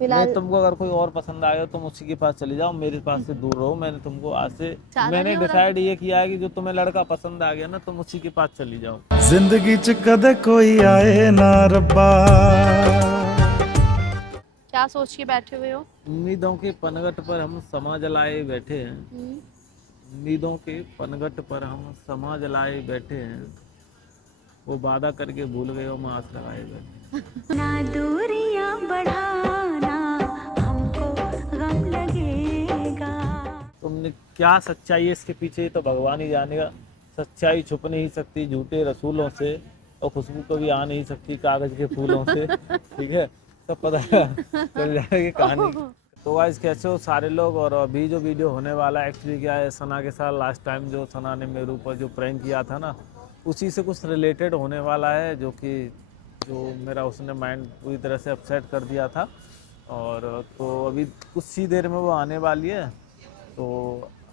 फिलहाल तुमको अगर कोई और पसंद आएगा तुम उसी के पास चली जाओ, मेरे पास से दूर रहो। मैंने तुमको आज से ज्यादा मैंने नहीं हो रहा डिसाइड कुछ? ये किया है कि जो तुम्हें लड़का पसंद आ गया ना तुम उसी के पास चली जाओ। जिंदगी च कदे कोई आए ना रब्बा। क्या सोच के बैठे हुए हो? उम्मीदों के पनघट पर हम समा जलाए बैठे हैं। हम्म। उम्मीदों के पनघट पर हम समा जलाए बैठे हैं, वो वादा करके भूल गए हो, हम आस लगाए बैठे। ना दूरियां बढ़ाना, हमको गम लगेगा। तुमने क्या सच्चाई है इसके पीछे, ये तो भगवान ही जानेगा। सच्चाई छुप नहीं सकती झूठे रसूलों से, और खुशबू कभी आ नहीं सकती कागज के फूलों से। ठीक है, सब पता चल जाएगी कहानी। तो गाइस कैसे हो सारे लोग। और अभी जो वीडियो होने वाला है एक्चुअली क्या है, सना के साथ लास्ट टाइम जो सना ने मेरे ऊपर जो प्रैंक किया था ना, उसी से कुछ रिलेटेड होने वाला है, जो मेरा उसने माइंड पूरी तरह से अपसेट कर दिया था। और तो अभी कुछ ही देर में वो आने वाली है। तो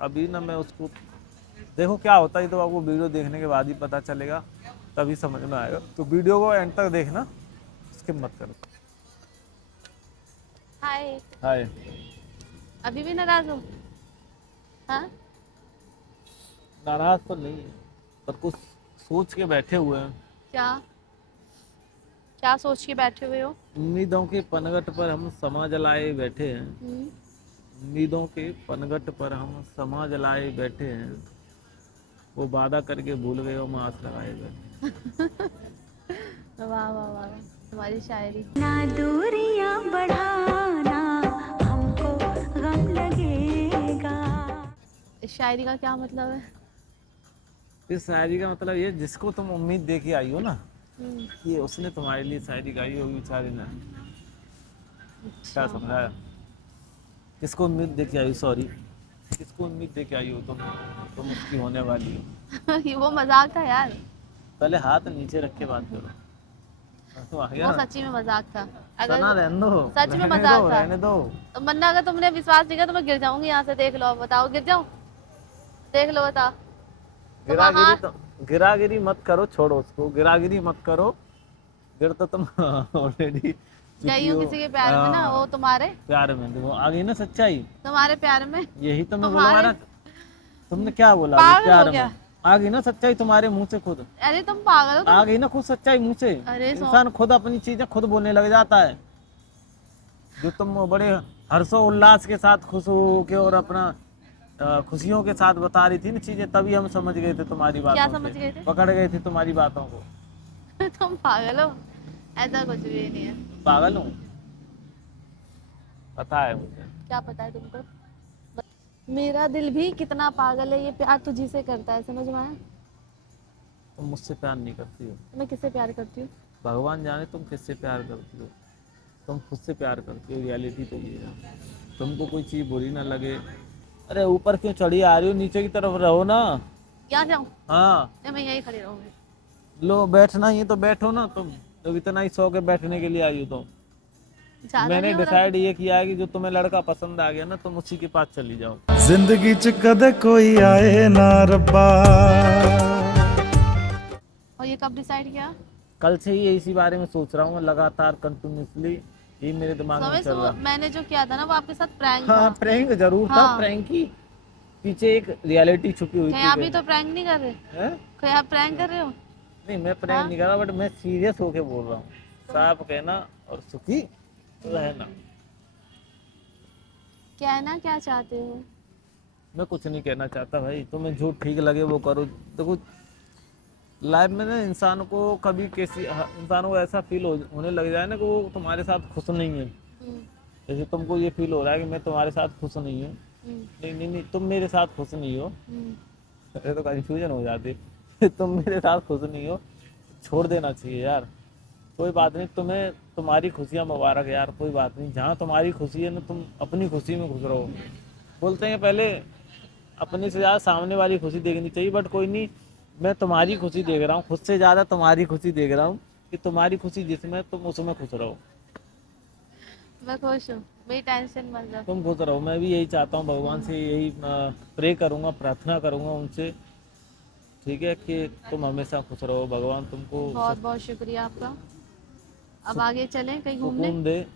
अभी ना मैं उसको, देखो क्या होता है तो आपको वीडियो देखने के बाद ही पता चलेगा, तभी समझ में आएगा। तो वीडियो को एंड तक देखना, स्किप मत करो। हाय। हाय। अभी भी नाराज हो? हाँ। नाराज तो नहीं है, पर कुछ सोच के बैठे हुए हैं। क्या क्या सोच के बैठे हुए हो? उम्मीदों के पनघट पर हम समा जलाए बैठे हैं। हम्म। उम्मीदों के पनघट पर हम समा जलाए बैठे हैं, वो वादा करके भूल गए हो, हम आस लगाए बैठे। वाह वाह वाह वाह, तुम्हारी शायरी। ना दूरियां बढ़ाना, हमको गम लगेगा। इस शायरी का क्या मतलब है? इस शायरी का मतलब ये, जिसको तुम उम्मीद दे के आई हो ना, हम्म। ये उसने तुम्हारे लिए शायरी गाई होगी बेचारी ने। क्या अच्छा। समझाया? किसको उम्मीद दे के आई हो, सॉरी, किसको उम्मीद दे के आई हो तुम उसकी होने वाली हो। ये वो मजाक था यार। पहले हाथ नीचे रख के बात करो। तो आ गया वो ना। सच्ची में मजाक था। अगर सना रहने दो, सच में रहने मजाक दो, था रहने दो। तो मन्ना, अगर तुमने विश्वास नहीं किया तो मैं गिर जाऊंगी यहाँ से। देख लो, बताओ गिर जाऊं? देख लो, बताओ। तो गिरागिरी वहां तो, गिरागिरी मत करो, छोड़ो उसको, गिरागिरी मत करो। गिर तो तुम ऑलरेडी चुकी गई हूँ हो। किसी के प्यार में ना, वो तुम्हारे प्यार में देखो आ गई ना सच्चाई। तुम्हारे प्यार में। यही तो मैं बोलूंगा तुम्हारे ना। तुमने क्या बोला अभी, पागल हो प्यार गया? में। आ गई ना सच्चाई तुम्हारे मुंह से खुद। अरे तुम पागल हो आ तुम। गई ना खुद सच्चाई मुंह से। अरे इंसान खुद अपनी चीजें खुद बोलने लग जाता है। जो तुम बड़े हर्षो उल्लास के साथ खुश हो के और अपना खुशियों के साथ बता रही थी ना चीजें, तभी हम समझ गए थे तुम्हारी क्या बातों समझ से, गए थे? पकड़ गए थे तुम्हारी बातों को। तुम पागल हो, ऐसा कुछ भी नहीं है। पागल हूँ, पता है मुझे। क्या पता है तुमको? मेरा दिल भी कितना पागल है, ये प्यार तुझी से करता है, समझ में आया? तुम मुझसे प्यार नहीं करती हो, तो मैं किससे प्यार करती हूँ? भगवान जाने तुम किससे प्यार करती हो। तुम खुद से प्यार करती हो, रियलिटी तो ये है। तुमको कोई चीज बुरी ना लगे। अरे ऊपर क्यों चढ़ी आ रही हो, नीचे की तरफ रहो ना। यहाँ जाऊँ? हाँ, नहीं, मैं यही खड़ी रहूंगी। लो बैठना ही है तो बैठो ना तुम। जब इतना ही शौक है बैठने के लिए आई हो तो। ज्यादा मैंने नहीं हो रहा डिसाइड कुछ? ये किया है कि जो तुम्हें लड़का पसंद आ गया ना तुम उसी के पास चली जाओ। जिंदगी च कदे कोई आए ना रब्बा। और ये कब डिसाइड किया? कल से ही इसी बारे में सोच रहा हूँ मैं, लगातार कंटिन्यूसली ये मेरे दिमाग में चल रहा। मैंने जो किया था ना वो आपके साथ प्रैंक था। हाँ प्रैंक जरूर था, हाँ। प्रैंक की पीछे एक रियलिटी छुपी हुई कहीं थी। आप भी तो प्रैंक नहीं कर रहे? हैं? कहीं आप प्रैंक कर रहे हो? नहीं मैं प्रैंक हाँ? नहीं कर रहा, बट मैं सीरियस होके बोल रहा हूँ। साफ कहना और सुखी रहना। कहना क्या चाहते हो? मैं कुछ नहीं कहना चाहता भाई, तुम्हें जो ठीक लगे वो करो। देखो लाइफ में ना इंसान को कभी किसी इंसान को ऐसा फील होने लग जाए ना कि वो तुम्हारे साथ खुश नहीं है। हम्म। जैसे तुमको ये फील हो रहा है कि मैं तुम्हारे साथ खुश नहीं हूँ। हम्म। नहीं नहीं नहीं, तुम मेरे साथ खुश नहीं हो। हम्म। अरे तो कंफ्यूजन हो जाती। तुम मेरे साथ खुश नहीं हो, छोड़ देना चाहिए यार। कोई बात नहीं, तुम्हें तुम्हारी खुशियाँ मुबारक यार, कोई बात नहीं। जहाँ तुम्हारी खुशी है ना तुम अपनी खुशी में खुश रहो। बोलते हैं पहले अपने से ज़्यादा सामने वाली खुशी देखनी चाहिए, बट कोई नहीं, मैं तुम्हारी खुशी देख रहा हूँ, खुद से ज़्यादा तुम्हारी खुशी देख रहा हूँ कि तुम्हारी खुशी जिसमें तुम उसमें खुश रहो। मैं खुश हूँ, मेरी टेंशन मत लो। तुम खुश रहो, मैं भी यही चाहता हूँ, भगवान से यही प्रे करूँगा, प्रार्थना करूँगा उनसे, ठीक है, कि तुम हमेशा खुश रहो, भगवान तुमको बहुत बहुत शुक्रिया आपका। अब आगे चलें कहीं घूमने? सुकून दे।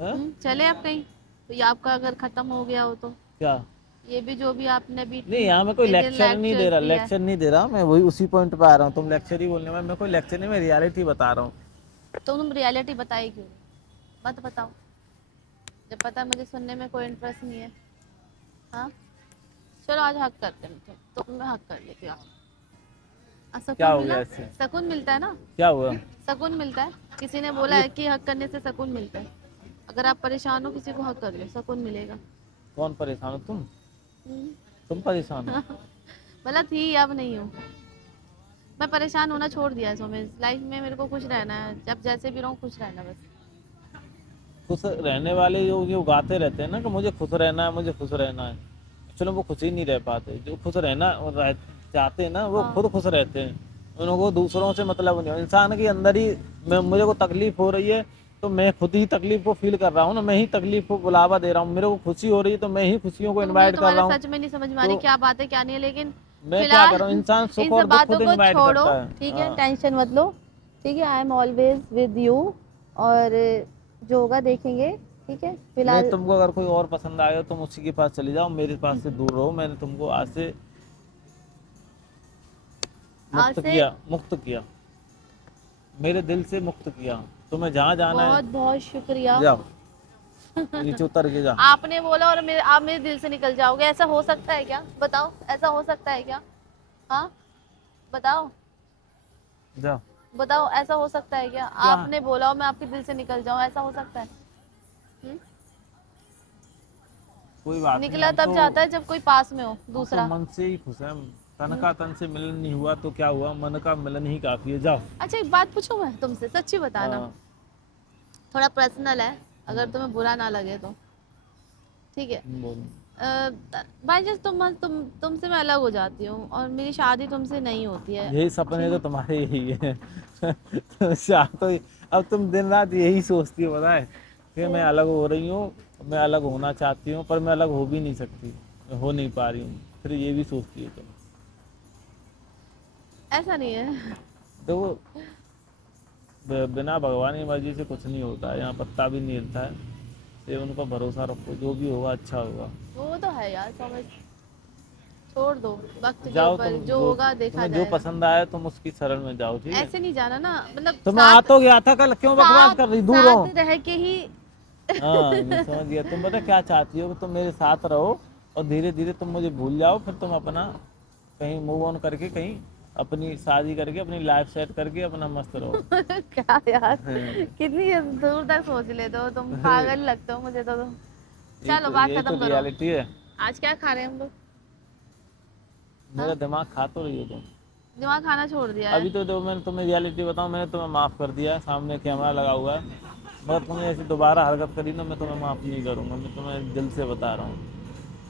हाँ? चले आप कहीं, तो ये आपका अगर खत्म हो गया हो तो क्या? ये भी जो भी आपने भी नहीं, यहाँ मैं कोई इतने लेक्चर नहीं दे रहा, दिया है। लेक्चर नहीं दे रहा, मैं वही उसी पॉइंट पे आ रहा हूँ। तुम लेक्चर ही बोलने में, मैं कोई लेक्चर नहीं, मैं रियलिटी बता रहा हूँ। तो तुम रियलिटी बताई क्यों, मत बताओ, जब पता है मुझे सुनने में कोई इंटरेस्ट नहीं है। हाँ चलो आज हक करते हैं, तो मैं हक कर लेती हूँ। क्या सकून हो मिला, गया इससे? सकून मिलता है ना, क्या हुआ? सकून मिलता है। किसी ने बोला है कि हक करने से सकून मिलता है। अगर आप परेशान हो किसी को हक कर लो, सकून मिलेगा। कौन परेशान हो? तुम हम्म। तुम परेशान हो? मतलब थी, अब नहीं हूँ। मैं परेशान होना छोड़ दिया है सोमेश, लाइफ में मेरे को खुश रहना है, जब जैसे भी रहूँ खुश रहना बस। खुश रहने वाले जो जो गाते रहते हैं ना कि मुझे खुश रहना है, मुझे खुश रहना है, चलो वो खुश ही नहीं रह पाते। जो खुश रहना और चाहते हैं ना, वो हाँ। खुद खुश रहते हैं। उनको दूसरों से मतलब नहीं है। इंसान के अंदर ही मुझे को तकलीफ हो रही है तो मैं खुद ही तकलीफ को फील कर रहा हूँ ना, मैं ही तकलीफ को बुलावा दे रहा हूँ। मेरे को खुशी हो रही है तो मैं ही खुशियों को तो मुझे इनवाइट कर तुम्हारा रहा हूँ। सच में नहीं समझ में आ रही तो क्या बात है क्या नहीं है, लेकिन मैं क्या फिलहाल कर रहा हूँ, इंसान सुख इन और सब दुख खुद बातों को इनवाइट छोड़ो, करता है। ठीक है, हाँ। टेंशन मत लो, ठीक है। I am always with you, और जो होगा देखेंगे, ठीक है नहीं, फिलहाल। तुमको अगर कोई और पसंद आएगा तुम उसी के पास चली जाओ, मेरे पास से दूर रहो। मैंने तुमको आज से आज मुक्त से किया, मुक्त किया, मेरे दिल से मुक्त किया। तुम्हें जहाँ जाना है बहुत बहुत शुक्रिया। जाओ, नीचे उतर के जा। आपने बोला और आप मेरे दिल से निकल जाओगे, ऐसा हो सकता है क्या, बताओ, ऐसा हो सकता है क्या? हाँ बताओ, जाओ। बताओ ऐसा हो सकता है क्या? क्या? आपने बोला और मैं आपके दिल से निकल जाऊं, ऐसा हो सकता है? हम्म? कोई बात नहीं, निकला हम तब तो जाता है जब कोई पास में हो दूसरा। मन से ही खुश है। तन का तन से मिलन नहीं हुआ तो क्या हुआ, मन का मिलन ही काफी है। जाओ। अच्छा एक बात पूछूं मैं तुमसे, सच्ची बताना, हाँ। थोड़ा पर्सनल है, अगर तुम्हें बुरा ना लगे तो, ठीक है। बोलो। बाई चांस तुमसे मैं अलग हो जाती हूँ और मेरी शादी तुमसे नहीं होती है, यही सपने ठीक तो है। तुम्हारे यही है। तो अब तुम दिन रात यही सोचती हो, पता है कि मैं अलग हो रही हूँ, मैं अलग होना चाहती हूँ, पर मैं अलग हो भी नहीं सकती, मैं हो नहीं पा रही हूँ, फिर ये भी सोचती हो तुम। ऐसा नहीं है। देखो, बिना भगवान की मर्जी से कुछ नहीं होता है, यहाँ पत्ता भी नहीं हिलता है। तो उन पर भरोसा रखो, जो भी होगा अच्छा होगा। वो तो है यार, समझ, छोड़ दो वक्त के जाओ ऊपर, तुम, जो जो होगा देखा तुम्हें जो जाएगा। पसंद आया तुम उसकी शरण में जाओ, ठीक है। ऐसे नहीं जाना ना, मतलब तो मैं आ साथ, तो गया था कल, क्यों बकवास कर रही, दूर साथ रहो। रह के ही। हाँ, मैं समझ गया। तुम पता क्या चाहती हो कि तुम मेरे साथ रहो और धीरे धीरे तुम मुझे भूल जाओ, फिर तुम अपना कहीं मूव ऑन करके, कहीं अपनी शादी करके, अपनी लाइफ सेट करके अपना मस्त रहो। क्या यार, हाँ। कितनी दूर तक सोच लेते हो तुम, पागल लगते हो मुझे तो तुम। चलो बात यही तो खत्म करो, रियलिटी है। आज क्या खा रहे हैं हम लोग? मेरा दिमाग खा तो रही हो तुम। दिमाग खाना छोड़ दिया है। अभी तो देखो, मैंने तुम्हें रियलिटी बताऊं, मैंने तुम्हें माफ़ कर दिया है, सामने कैमरा लगा हुआ है। मगर तुमने ऐसी दोबारा हरकत करी ना, मैं तुम्हें माफ़ नहीं करूंगा, मैं तुम्हें दिल से बता रहा हूँ।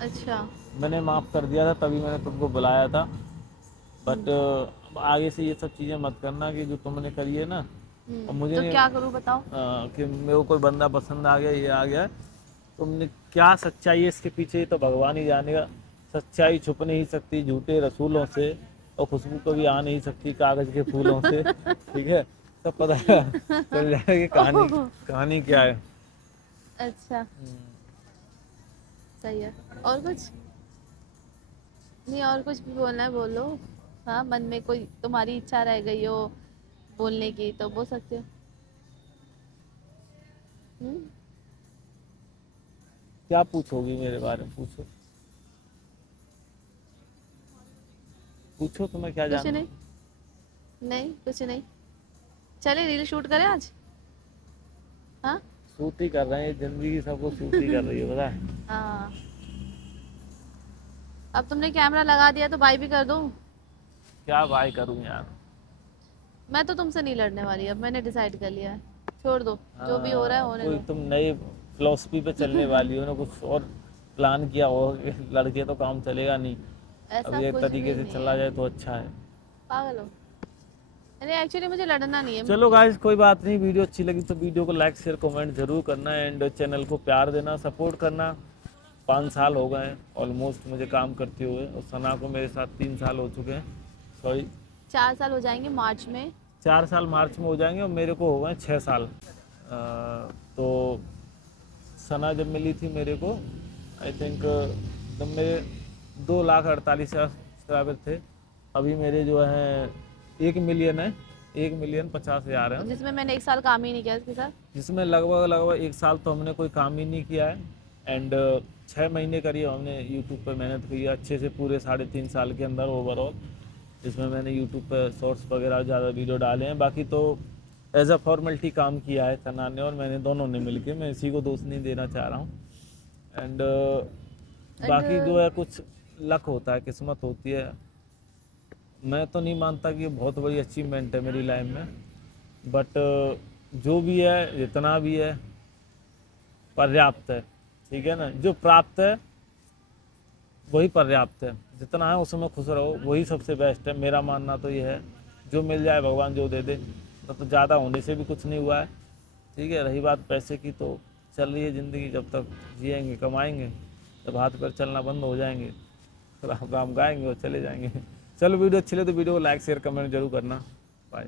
अच्छा। मैंने माफ़ कर दिया था, तभी मैंने तुमको बुलाया था। बट आगे से ये सब चीज़ें मत करना कि जो तुमने करी है ना। और मुझे तो नहीं क्या करूं बताओ? कि मेरे को कोई बंदा पसंद आ गया, ये आ गया। तुमने क्या सच्चाई है इसके पीछे, ये तो भगवान ही जानेगा। सच्चाई छुप नहीं सकती झूठे रसूलों से, और खुशबू कभी आ नहीं सकती कागज के फूलों से, ठीक है। सब पता चल जाएगा कि कहानी कहानी क्या है। अच्छा सही है। और कुछ नहीं, और कुछ भी बोलना है बोलो। हाँ मन में कोई तुम्हारी इच्छा रह गई हो बोलने की तो बोल सकते हो। हम्म? क्या पूछोगी मेरे बारे में, पूछो पूछो, तुम्हें क्या कुछ जानना। नहीं, नहीं कुछ नहीं। चले रील शूट करें आज? हाँ शूट ही कर रहे हैं, जिंदगी सबको शूट ही कर रही है, पता है। हाँ। अब तुमने कैमरा लगा दिया तो बाय भी कर दूं? क्या बाय करूं यार। मैं तो तुमसे नहीं लड़ने वाली, अब मैंने डिसाइड कर लिया है, छोड़ दो, जो भी हो रहा है होने कोई दो। तुम नई फिलोसफी पे चलने वाली हो ना, कुछ और प्लान किया हो, लड़के तो काम चलेगा नहीं। अब ऐसा ये कुछ तरीके भी से नहीं चला है, जाए तो अच्छा है। पागल हो। अरे एक्चुअली मुझे लड़ना नहीं है। चलो गाइस, कोई बात नहीं, वीडियो अच्छी लगी तो वीडियो को लाइक शेयर कमेंट जरूर करना, एंड चैनल को प्यार देना, सपोर्ट करना। 5 साल हो गए हैं ऑलमोस्ट मुझे काम करते हुए, और सना को मेरे साथ 3 साल हो चुके हैं, सॉरी 4 साल हो जाएंगे मार्च में। 4 साल मार्च में हो जाएंगे, और मेरे को हो गए 6 साल। तो सना जब मिली थी मेरे को, आई थिंक जब मेरे 2,48,000 सब्सक्राइबर थे, अभी मेरे जो हैं 1 मिलियन है, 1,50,000 हैं, जिसमें मैंने 1 साल काम ही नहीं किया इसके साथ। जिसमें लगभग 1 साल तो हमने कोई काम ही नहीं किया है। एंड 6 महीने करीब हमने यूट्यूब पे मेहनत की है अच्छे से, पूरे 3.5 साल के अंदर ओवरऑल, जिसमें मैंने यूट्यूब पे शॉर्ट्स वगैरह ज़्यादा वीडियो डाले हैं। बाकी तो एज अ फॉर्मेलिटी काम किया है सना ने और मैंने, दोनों ने मिलके, मैं इसी को दोष नहीं देना चाह रहा हूँ। एंड बाकी जो है कुछ लक होता है, किस्मत होती है। मैं तो नहीं मानता कि ये बहुत बड़ी अचीवमेंट है मेरी लाइफ में, बट जो भी है, जितना भी है, पर्याप्त है, ठीक है ना। जो प्राप्त है वही पर्याप्त है, जितना है उसमें खुश रहो, वही सबसे बेस्ट है। मेरा मानना तो ये है, जो मिल जाए भगवान जो दे दे, तो ज़्यादा होने से भी कुछ नहीं हुआ है, ठीक है। रही बात पैसे की, तो चल रही है ज़िंदगी, जब तक जिएंगे कमाएंगे, जब हाथ पैर चलना बंद हो जाएंगे, राम राम गाएंगे और चले जाएंगे। चलो वीडियो अच्छी लगे तो वीडियो को लाइक शेयर कमेंट जरूर करना। बाय।